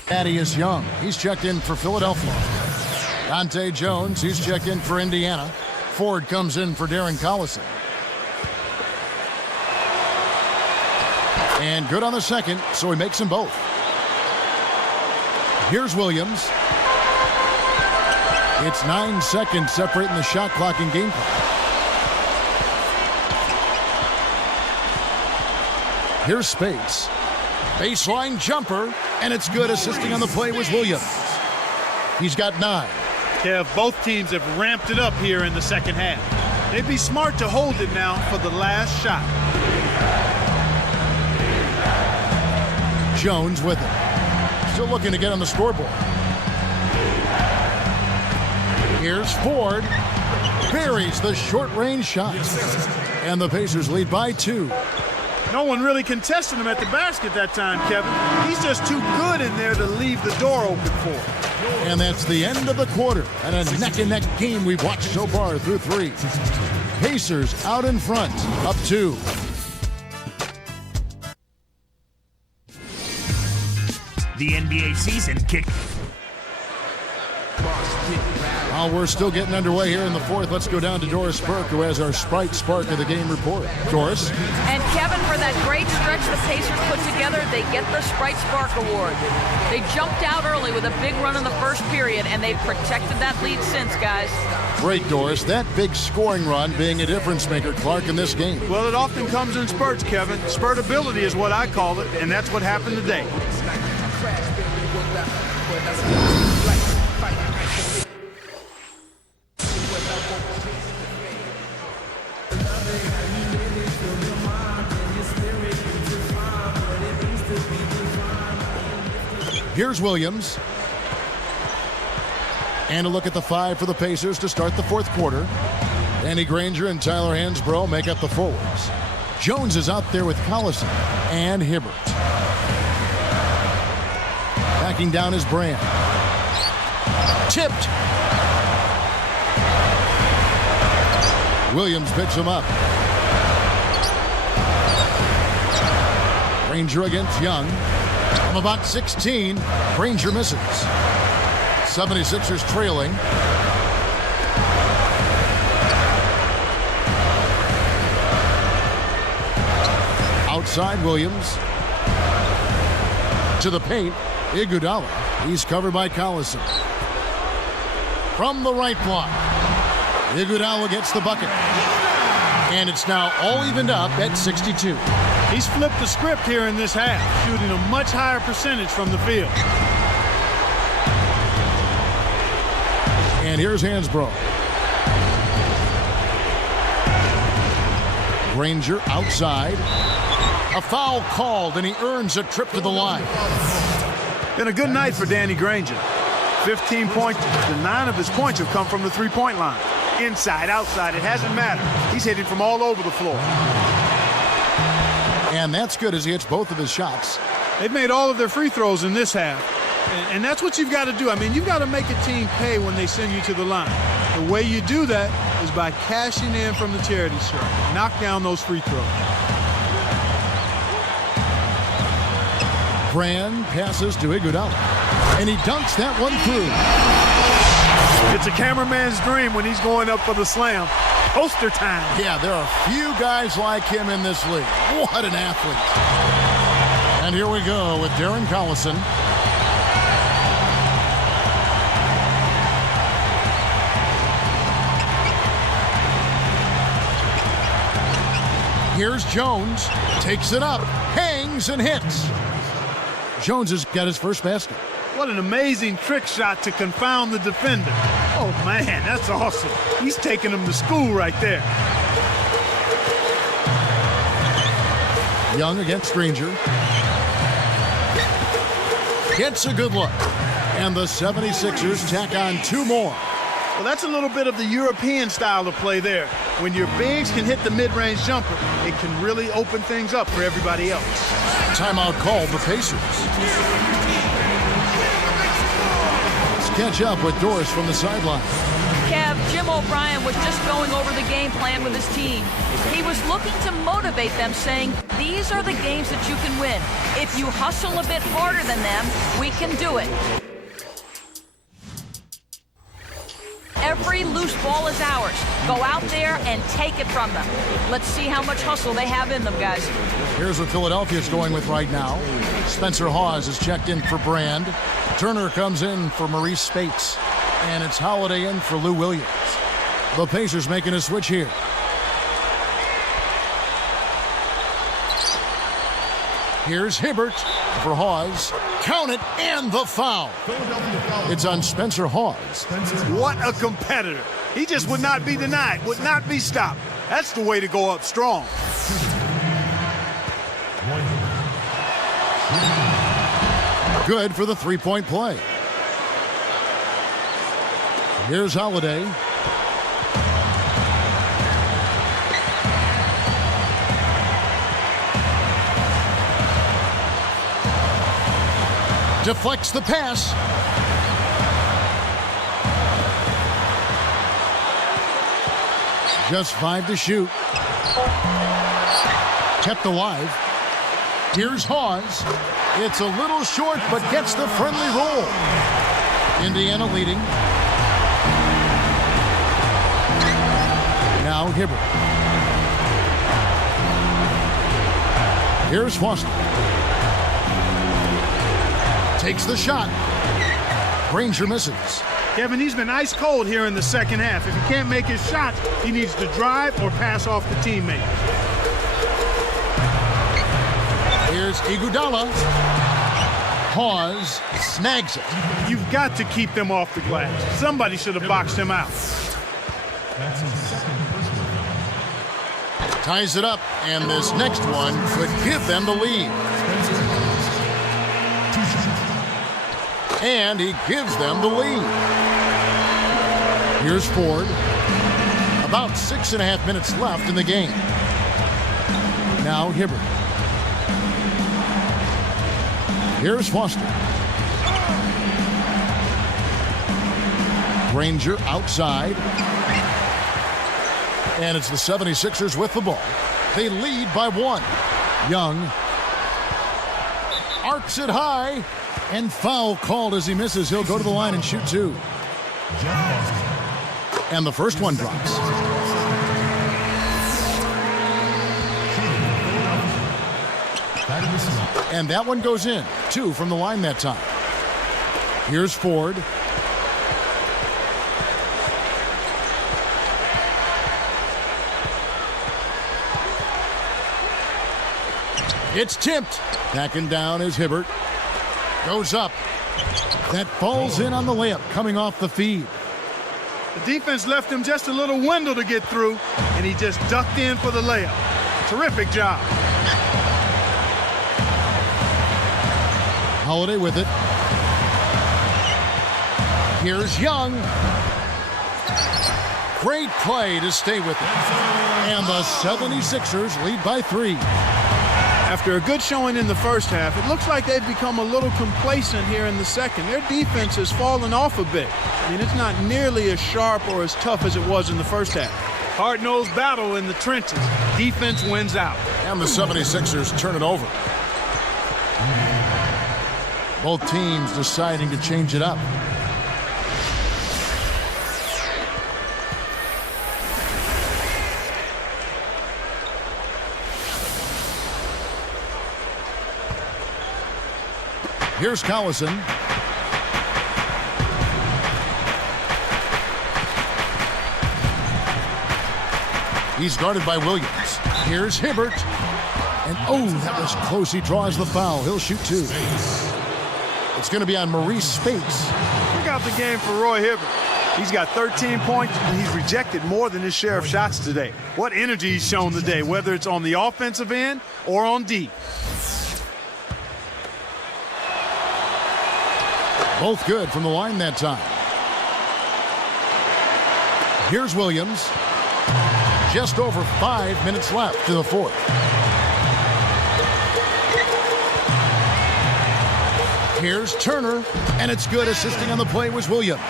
Thaddeus Young. He's checked in for Philadelphia. Dante Jones. He's checked in for Indiana. Ford comes in for Darren Collison. And good on the second, so he makes them both. Here's Williams. It's 9 seconds separating the shot clock and game clock. Here's Spates. Baseline jumper, and it's good. Assisting on the play was Williams. He's got 9. Kev, both teams have ramped it up here in the second half. They'd be smart to hold it now for the last shot. Jones with it. Still looking to get on the scoreboard. Here's Ford. Buries the short-range shot. And the Pacers lead by 2. No one really contested him at the basket that time, Kevin. He's just too good in there to leave the door open for him. And that's the end of the quarter. And a neck-and-neck game we've watched so far through 3. Pacers out in front, up 2. The NBA season kick. While we're still getting underway here in the 4th, let's go down to Doris Burke, who has our Sprite Spark of the Game report. Doris? And Kevin, for that great stretch the Pacers put together, they get the Sprite Spark Award. They jumped out early with a big run in the first period, and they've protected that lead since, guys. Great, Doris. That big scoring run being a difference maker, Clark, in this game. Well, it often comes in spurts, Kevin. Spurtability is what I call it, and that's what happened today. Here's Williams. And a look at the 5 for the Pacers to start the fourth quarter. Danny Granger and Tyler Hansbrough make up the forwards. Jones is out there with Collison and Hibbert. Backing down is Brand. Tipped. Williams picks him up. Granger against Young. From about 16, Granger misses. 76ers trailing. Outside Williams. To the paint, Iguodala. He's covered by Collison. From the right block, Iguodala gets the bucket. And it's now all evened up at 62. He's flipped the script here in this half, shooting a much higher percentage from the field. And here's Hansbrough. Granger outside. A foul called, and he earns a trip to the line. Been a good night for Danny Granger. 15 points. 9 of his points have come from the three-point line. Inside, outside, it hasn't mattered. He's hitting from all over the floor. And that's good as he hits both of his shots. They've made all of their free throws in this half. And that's what you've got to do. I mean, you've got to make a team pay when they send you to the line. The way you do that is by cashing in from the charity stripe. Knock down those free throws. Brand passes to Iguodala. And he dunks that one through. It's a cameraman's dream when he's going up for the slam. Poster time. Yeah, there are few guys like him in this league. What an athlete. And here we go with Darren Collison. Here's Jones. Takes it up. Hangs and hits. Jones has got his first basket. What an amazing trick shot to confound the defender. Oh, man, that's awesome. He's taking him to school right there. Young against Granger. Gets a good look. And the 76ers tack on 2 more. Well, that's a little bit of the European style of play there. When your bigs can hit the mid-range jumper, it can really open things up for everybody else. Timeout called the Pacers. Let's catch up with Doris from the sideline. Kev, Jim O'Brien was just going over the game plan with his team. He was looking to motivate them, saying, these are the games that you can win. If you hustle a bit harder than them, we can do it. Every loose ball is ours. Go out there and take it from them. Let's see how much hustle they have in them, guys. Here's what Philadelphia's going with right now. Spencer Hawes is checked in for Brand. Turner comes in for Maurice Spates. And it's Holiday in for Lou Williams. The Pacers making a switch here. Here's Hibbert for Hawes. Count it, and the foul. It's on Spencer Hawes. What a competitor. He just would not be denied, would not be stopped. That's the way to go up strong. Good for the three-point play. Here's Holiday. Deflects the pass. Just 5 to shoot. Kept alive. Here's Hawes. It's a little short, but gets the friendly roll. Indiana leading. Now Hibbert. Here's Foster. Takes the shot. Granger misses. Kevin, he's been ice cold here in the second half. If he can't make his shots, he needs to drive or pass off the teammate. Here's Iguodala. Hawes snags it. You've got to keep them off the glass. Somebody should have boxed him out. That's his second personal. Ties it up, and this next one could give them the lead. And he gives them the lead. Here's Ford. About 6.5 minutes left in the game. Now Hibbert. Here's Foster. Granger outside. And it's the 76ers with the ball. They lead by 1. Young arcs it high, and foul called as he misses. He'll go to the line and shoot 2. And the first one drops. And that one goes in. 2 from the line that time. Here's Ford. It's tipped. Backing down is Hibbert. Goes up. That falls in on the layup coming off the feed. The defense left him just a little window to get through, and he just ducked in for the layup. Terrific job. Holiday with it. Here's Young. Great play to stay with it. And the 76ers lead by 3. After a good showing in the first half, it looks like they've become a little complacent here in the second. Their defense has fallen off a bit. I mean, it's not nearly as sharp or as tough as it was in the first half. Hard-nosed battle in the trenches. Defense wins out. And the 76ers turn it over. Both teams deciding to change it up. Here's Collison. He's guarded by Williams. Here's Hibbert. And oh, that was close. He draws the foul. He'll shoot 2. It's going to be on Maurice Spates. Check out the game for Roy Hibbert. He's got 13 points, and he's rejected more than his share of shots today. What energy he's shown today, whether it's on the offensive end or on D. Both good from the line that time. Here's Williams. Just over 5 minutes left in the fourth. Here's Turner, and it's good. Assisting on the play was Williams.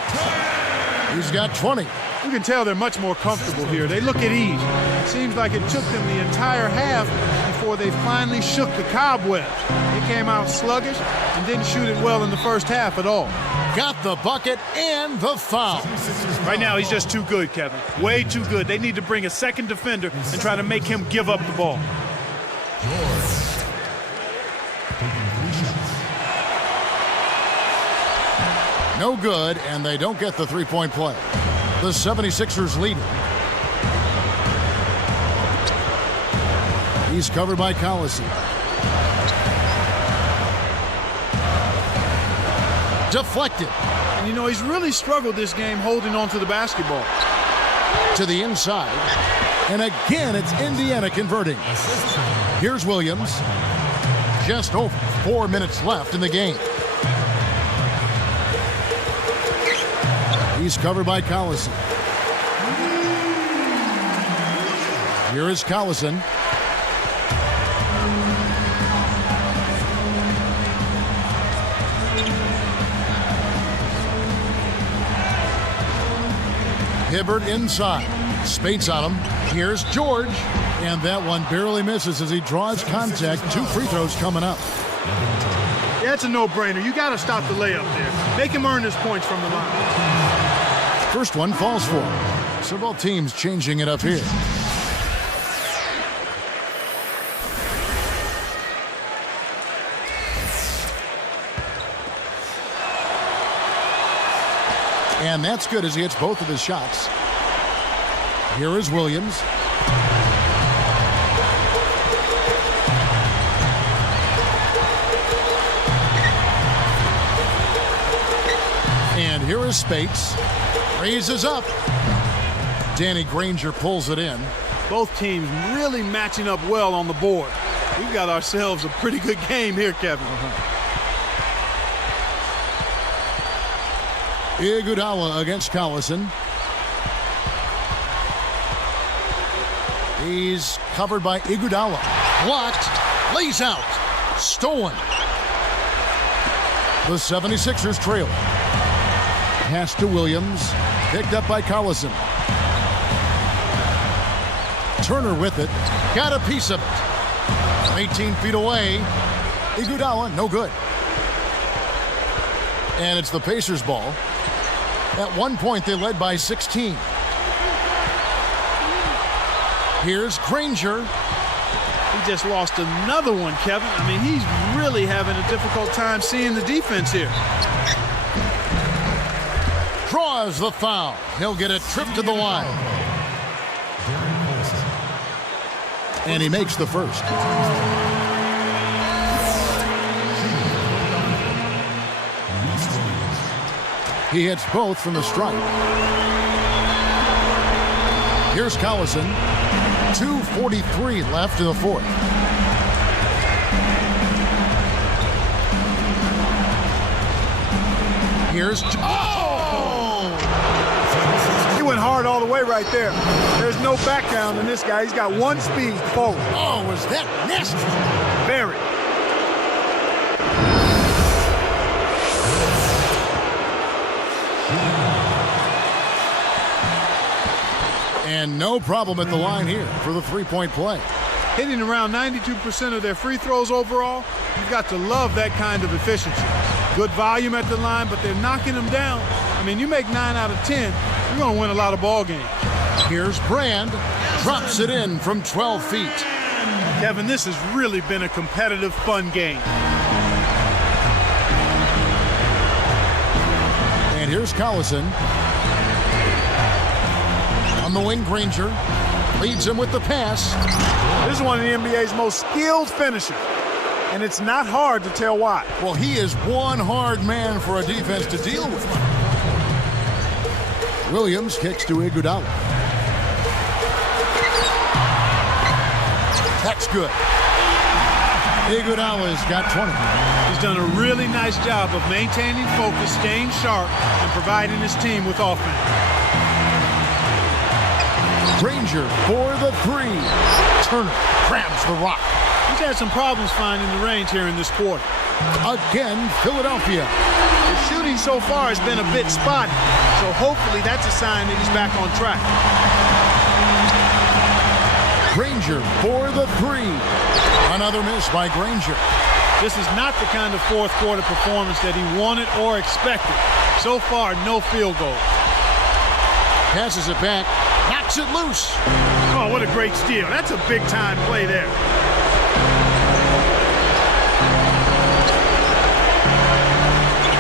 He's got 20. You can tell they're much more comfortable here. They look at ease. It seems like it took them the entire half before they finally shook the cobwebs. They came out sluggish and didn't shoot it well in the first half at all. Got the bucket and the foul. Right now, he's just too good, Kevin. Way too good. They need to bring a second defender and try to make him give up the ball. No good, and they don't get the three-point play. The 76ers lead it. He's covered by Collison. Deflected. And you know, he's really struggled this game holding on to the basketball. To the inside. And again, it's Indiana converting. Here's Williams. Just over 4 minutes left in the game. He's covered by Collison. Here is Collison. Hibbert inside. Spates on him. Here's George. And that one barely misses as he draws contact. 2 free throws coming up. Yeah, it's a no-brainer. You got to stop the layup there. Make him earn his points from the line. First one falls for him. So both teams changing it up here. And that's good as he hits both of his shots. Here is Williams. And here is Spates. Raises up. Danny Granger pulls it in. Both teams really matching up well on the board. We've got ourselves a pretty good game here, Kevin. Iguodala against Collison. He's covered by Iguodala. Blocked. Lays out. Stolen. The 76ers trail. Pass to Williams. Picked up by Collison. Turner with it. Got a piece of it. 18 feet away. Iguodala, no good. And it's the Pacers' ball. At one point, they led by 16. Here's Granger. He just lost another one, Kevin. I mean, he's really having a difficult time seeing the defense here. Draws the foul. He'll get a trip to the line. And he makes the first. He hits both from the stripe. Here's Collison. 2:43 left in the fourth. Here's... Oh! He went hard all the way right there. There's no back down in this guy. He's got one speed forward. Oh, was that nasty? Very. And no problem at the line here for the three-point play. Hitting around 92% of their free throws overall. You've got to love that kind of efficiency. Good volume at the line, but they're knocking them down. I mean, you make 9 out of 10, you're going to win a lot of ball games. Here's Brand. Drops it in from 12 feet. Kevin, this has really been a competitive, fun game. And here's Collison. On the wing, Granger leads him with the pass. This is one of the NBA's most skilled finishers, and it's not hard to tell why. Well, he is one hard man for a defense to deal with. Williams kicks to Iguodala. That's good. Iguodala's got 20. He's done a really nice job of maintaining focus, staying sharp, and providing his team with offense. Granger for the three. Turner grabs the rock. He's had some problems finding the range here in this quarter. Again, Philadelphia. His shooting so far has been a bit spotty, so hopefully that's a sign that he's back on track. Granger for the three. Another miss by Granger. This is not the kind of fourth quarter performance that he wanted or expected. So far, no field goal. Passes it back. Knocks it loose. Oh, what a great steal. That's a big-time play there.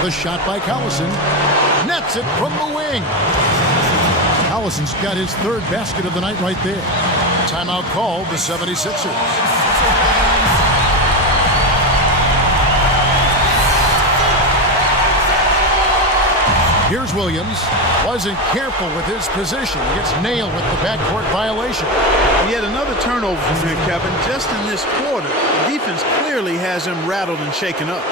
The shot by Collison. Nets it from the wing. Collison's got his third basket of the night right there. Timeout called the 76ers. Here's Williams. Wasn't careful with his position. Gets nailed with the backcourt violation. Yet another turnover from here, Kevin. Just in this quarter, the defense clearly has him rattled and shaken up.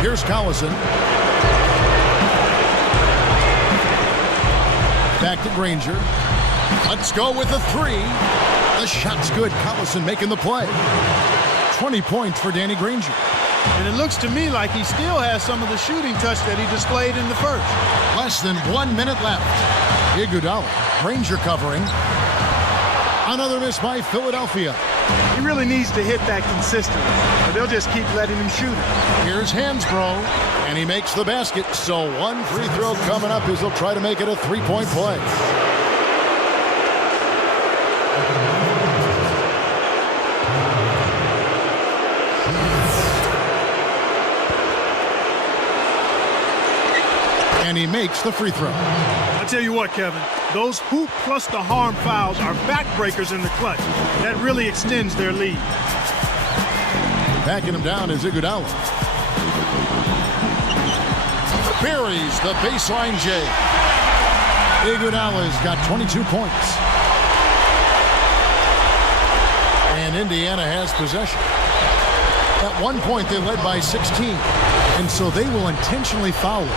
Here's Collison. Back to Granger. Let's go with a three. The shot's good. Collison making the play. 20 points for Danny Granger. And it looks to me like he still has some of the shooting touch that he displayed in the first. Less than 1 minute left. Iguodala. Granger covering. Another miss by Philadelphia. He really needs to hit that consistently, or they'll just keep letting him shoot it. Here's Hansbrough, and he makes the basket. So one free throw coming up as he'll try to make it a three-point play. And he makes the free throw. I tell you what, Kevin, those hoop plus the harm fouls are backbreakers in the clutch. That really extends their lead. Backing him down is Iguodala. Buries the baseline J. Iguodala's got 22 points. And Indiana has possession. At one point, they led by 16. And so they will intentionally foul it.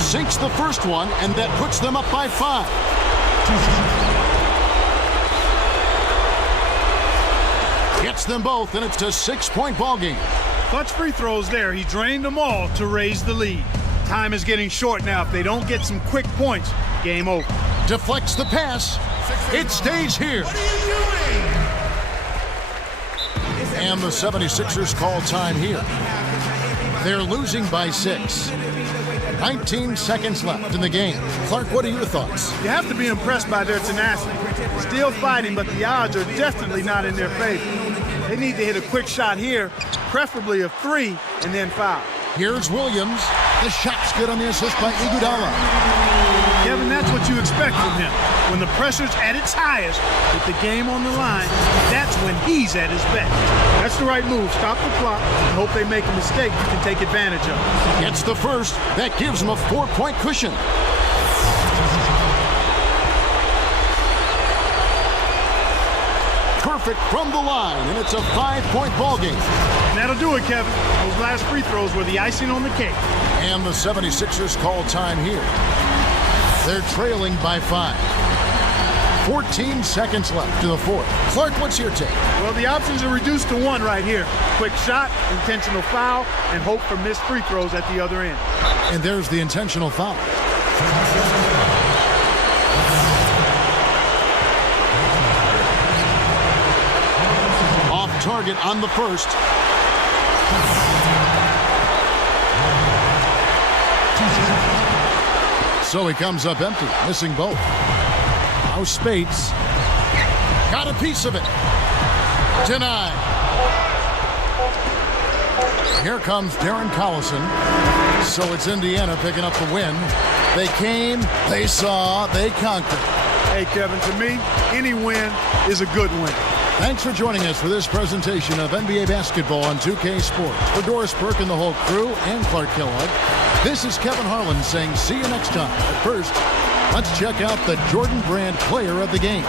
Sinks the first one, and that puts them up by 5. Gets them both, and it's a 6-point ball game. Clutch free throws there. He drained them all to raise the lead. Time is getting short now. If they don't get some quick points, game over. Deflects the pass. It stays here. And the 76ers call time here. They're losing by 6. 19 seconds left in the game. Clark, what are your thoughts? You have to be impressed by their tenacity. Still fighting, but the odds are definitely not in their favor. They need to hit a quick shot here, preferably of 3, and then foul. Here's Williams. The shot's good on the assist by Iguodala. Kevin, that's what you expect from him. When the pressure's at its highest, with the game on the line, that's when he's at his best. That's the right move. Stop the clock and hope they make a mistake you can take advantage of. Gets the first. That gives him a 4-point cushion. Perfect from the line, and it's a 5-point ball game. And that'll do it, Kevin. Those last free throws were the icing on the cake. And the 76ers call time here. They're trailing by 5. 14 seconds left to the fourth. Clark, what's your take? Well, the options are reduced to 1 right here. Quick shot, intentional foul, and hope for missed free throws at the other end. And there's the intentional foul. Off target on the first. So he comes up empty, missing both. Now Spates got a piece of it. Denied. Here comes Darren Collison. So it's Indiana picking up the win. They came, they saw, they conquered. Hey, Kevin, to me, any win is a good win. Thanks for joining us for this presentation of NBA basketball on 2K Sports. For Doris Burke and the whole crew and Clark Kellogg, this is Kevin Harlan saying see you next time. But first, let's check out the Jordan Brand player of the game.